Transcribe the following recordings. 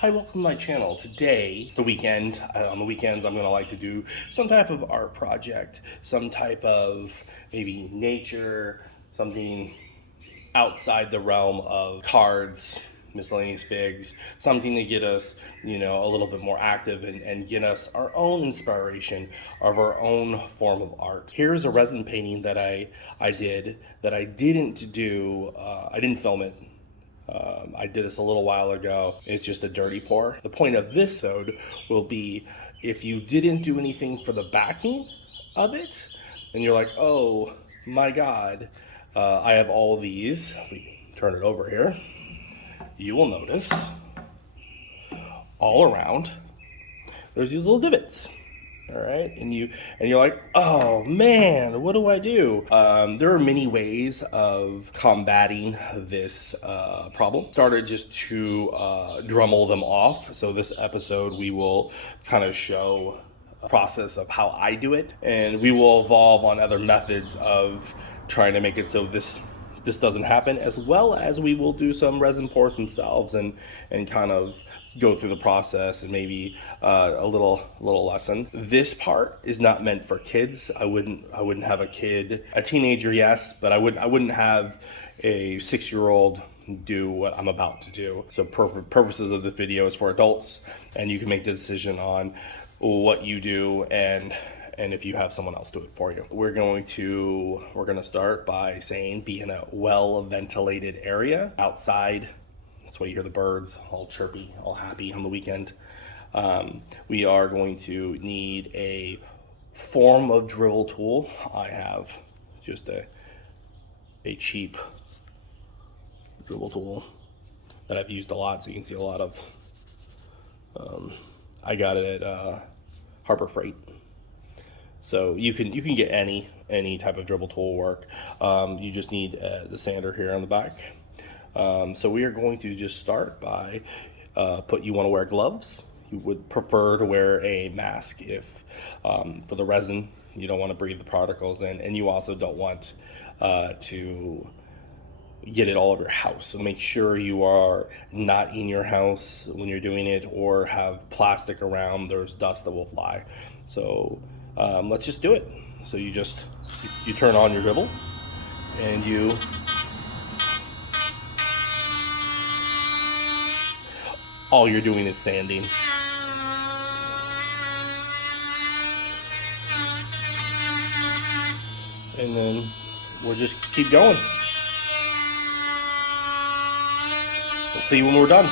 Hi, welcome to my channel. Today, it's the weekend. On the weekends, I'm gonna like to do some type of art project, some type of maybe nature, something outside the realm of cards, miscellaneous figs, something to get us, a little bit more active and get us our own inspiration of our own form of art. Here's a resin painting that I did that I didn't do. I didn't film it. I did this a little while ago. It's just a dirty pour. The point of this episode will be if you didn't do anything for the backing of it, and you're like, oh my God, I have all these. If we turn it over here, you will notice all around there's these little divots. All right, and you're like, oh man, what do I do? There are many ways of combating this problem. Started just to Dremel them off. So this episode we will kind of show a process of how I do it, and we will evolve on other methods of trying to make it so this doesn't happen, as well as we will do some resin pours themselves and kind of go through the process and maybe a little lesson. This part is not meant for kids. I wouldn't have a teenager, yes, but I wouldn't have a 6-year-old do what I'm about to do. So purposes of the video is for adults, and you can make the decision on what you do and if you have someone else do it for you. We're gonna start by saying be in a well ventilated area outside. That's why you hear the birds all chirpy, all happy on the weekend. We are going to need a form of drill tool. I have just a cheap dribble tool that I've used a lot, so you can see a lot of. I got it at Harbor Freight. So you can get any type of dribble tool work. You just need the sander here on the back. So we are going to just start by you want to wear gloves. You would prefer to wear a mask if for the resin you don't want to breathe the particles in, and you also don't want to get it all over your house. So make sure you are not in your house when you're doing it or have plastic around. There's dust that will fly. So let's just do it. So you turn on your dribble and all you're doing is sanding. And then we'll just keep going. We'll see when we're done.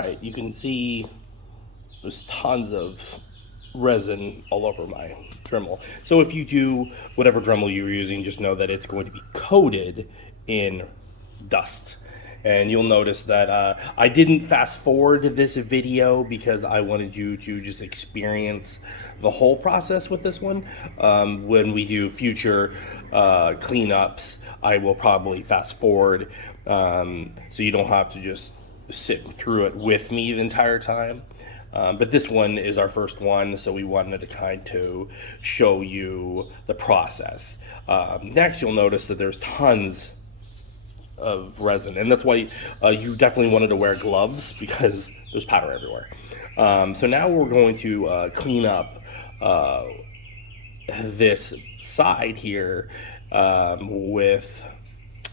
right, you can see there's tons of resin all over my Dremel. So if you do whatever Dremel you're using, just know that it's going to be coated in dust. And you'll notice that I didn't fast forward this video because I wanted you to just experience the whole process with this one. When we do future cleanups, I will probably fast forward so you don't have to just sit through it with me the entire time. But this one is our first one, so we wanted to kind of show you the process. Next, you'll notice that there's tons of resin, and that's why you definitely wanted to wear gloves because there's powder everywhere. So now we're going to clean up this side here with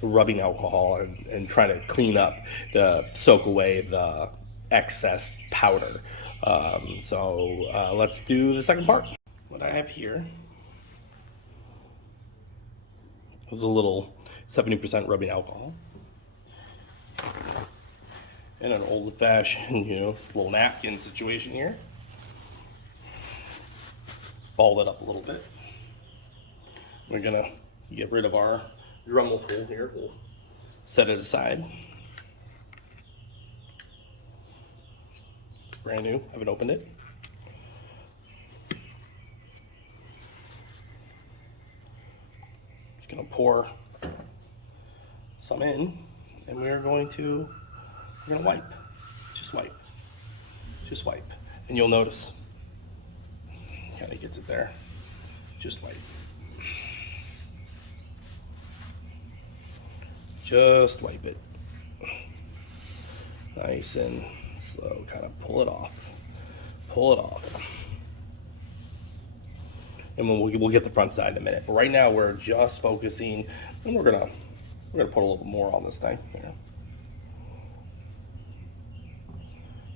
rubbing alcohol and trying to clean up to soak away the excess powder. So let's do the second part. What I have here is a little 70% rubbing alcohol and an old-fashioned, little napkin situation here. Ball it up a little bit. We're gonna get rid of our Dremel tool here. We'll set it aside. It's brand new. Haven't opened it. Just gonna pour some in, and we're gonna wipe. Just wipe, and you'll notice. Kind of gets it there. Just wipe. Just wipe it. Nice and slow. Kind of pull it off. Pull it off. And we'll get the front side in a minute. But right now we're just focusing, and we're gonna put a little bit more on this thing here.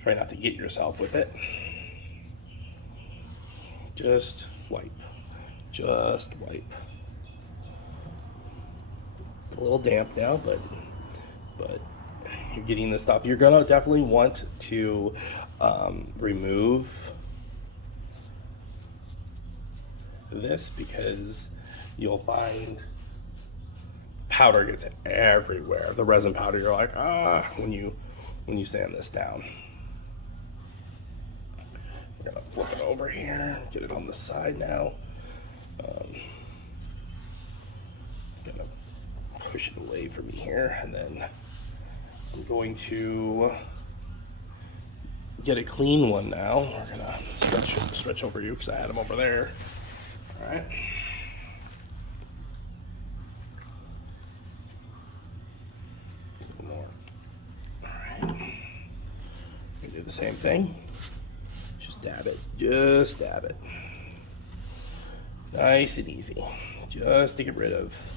Try not to get yourself with it. Just wipe. Just wipe. It's a little damp now, but you're getting this stuff. You're gonna definitely want to remove this because you'll find powder gets everywhere. The resin powder, you're like, when you sand this down. We're gonna flip it over here, get it on the side now. Gonna push it away from me here, and then I'm going to get a clean one now. We're gonna stretch over you because I had them over there. All right. More. All right. We do the same thing. Just dab it. Just dab it. Nice and easy. Just to get rid of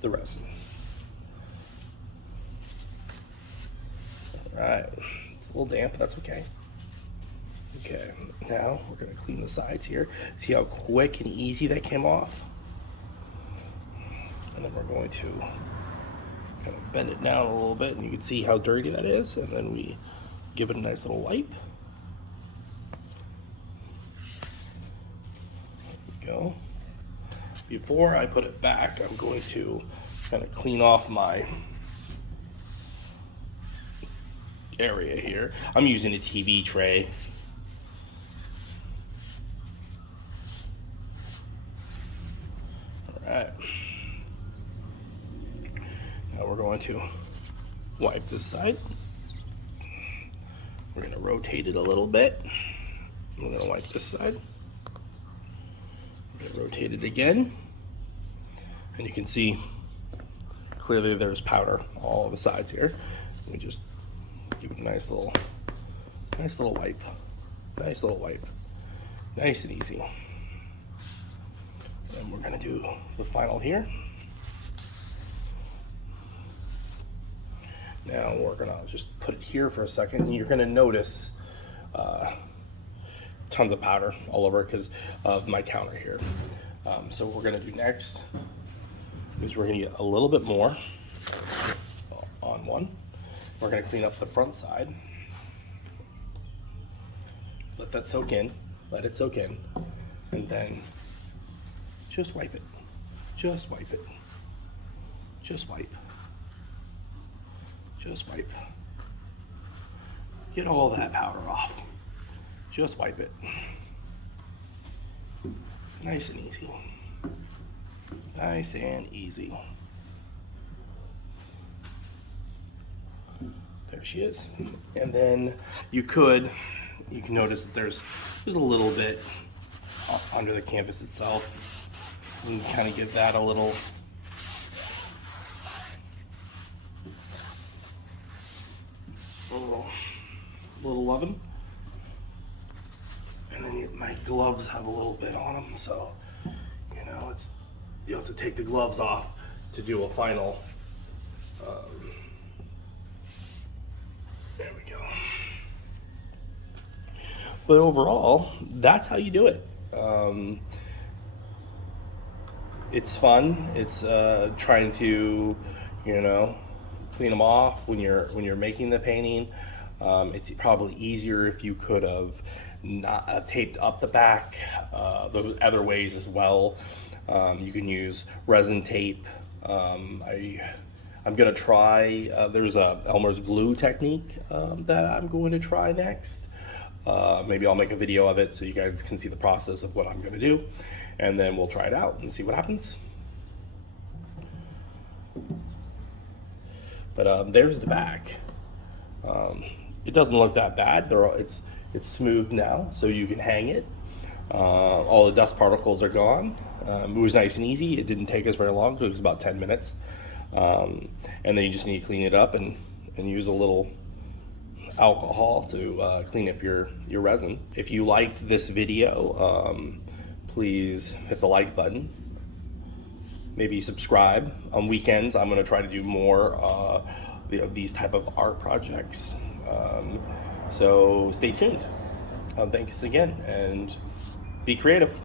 the resin. All right. It's a little damp, but that's okay. Okay, now we're going to clean the sides here. See how quick and easy that came off? And then we're going to kind of bend it down a little bit, and you can see how dirty that is. And then we give it a nice little wipe. There we go. Before I put it back, I'm going to kind of clean off my area here. I'm using a TV tray. All right. Now we're going to wipe this side. We're going to rotate it a little bit. We're going to wipe this side. We're going to rotate it again. And you can see clearly there's powder all of the sides here. We just give it a nice little wipe. Nice little wipe. Nice and easy. And we're going to do the final here. Now we're going to just put it here for a second, and you're going to notice tons of powder all over because of my counter here. So what we're going to do next is we're going to get a little bit more on one. We're going to clean up the front side. let that soak in, let it soak in, and then just wipe it. Just wipe it. Just wipe. Just wipe. Get all that powder off. Just wipe it. Nice and easy. Nice and easy. There she is. And then you can notice that there's a little bit under the canvas itself. You can kind of give that a little loving. And then my gloves have a little bit on them, so you know you have to take the gloves off to do a final. There we go. But overall, that's how you do it. It's fun. It's trying to, clean them off when you're making the painting. It's probably easier if you could have not taped up the back. Those other ways as well. You can use resin tape. I'm gonna try. There's a Elmer's glue technique that I'm going to try next. Maybe I'll make a video of it so you guys can see the process of what I'm gonna do, and then we'll try it out and see what happens. But there's the back. It doesn't look that bad. It's smooth now, so you can hang it. All the dust particles are gone. It was nice and easy. It didn't take us very long. It took us about 10 minutes. And then you just need to clean it up and use a little alcohol to clean up your resin. If you liked this video, please hit the like button. Maybe subscribe. On weekends, I'm going to try to do more of these type of art projects. So stay tuned. Thanks again, and be creative.